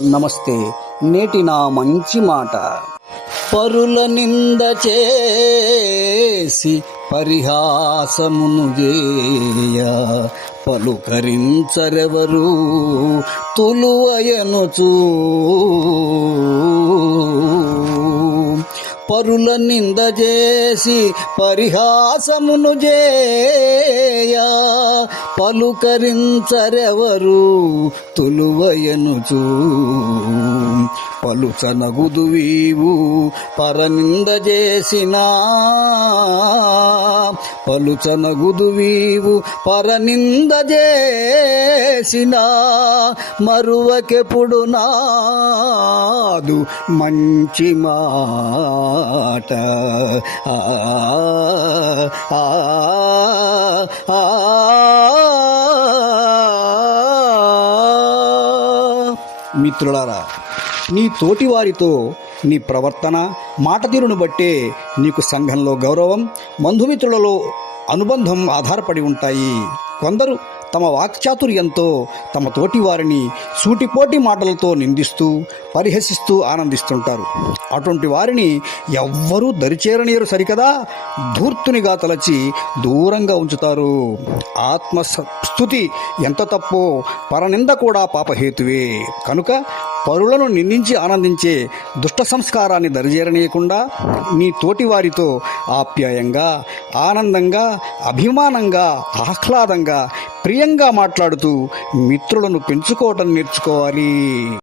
నమస్తే నేటి నా మంచి మాట. పరుల నింద చేసి పరిహాసమును చేయ పలుకరించరెవరు తులువయనుచూ. పరుల నింద చేసి పరిహాసమును చేయ పలుకరించరెవరు? తులువయనుచూ. పలుచనగుదు వీవు పరనింద చేసినా. పలుచనగుదు వీవు పరనింద చేసినా. మరువకెప్పుడు నాదు మంచి మాట. ఆ, ఆ, ఆ, మిత్రులారా నీ తోటివారితో నీ ప్రవర్తన మాట తీరును బట్టే నీకు సంఘంలో గౌరవం బంధుమిత్రులలో అనుబంధం ఆధారపడి ఉంటాయి. కొందరు తమ వాక్చాతుర్యంతో తమ తోటి వారిని సూటిపోటి మాటలతో నిందిస్తూ పరిహసిస్తూ ఆనందిస్తుంటారు. అటువంటి వారిని ఎవ్వరూ దరిచేరనీయరు సరికదా? ధూర్తునిగా తలచి దూరంగా ఉంచుతారు. ఆత్మ స్థుతి ఎంత తప్పో పరనింద కూడా పాపహేతువే. కనుక పరులను నిందించి ఆనందించే దుష్ట సంస్కారాన్ని దరిచేరనీయకుండా నీ తోటి వారితో ఆప్యాయంగా ఆనందంగా అభిమానంగా ఆహ్లాదంగా ప్రియంగా మాట్లాడుతూ మిత్రులను పెంచుకోవటం నేర్చుకోవాలి.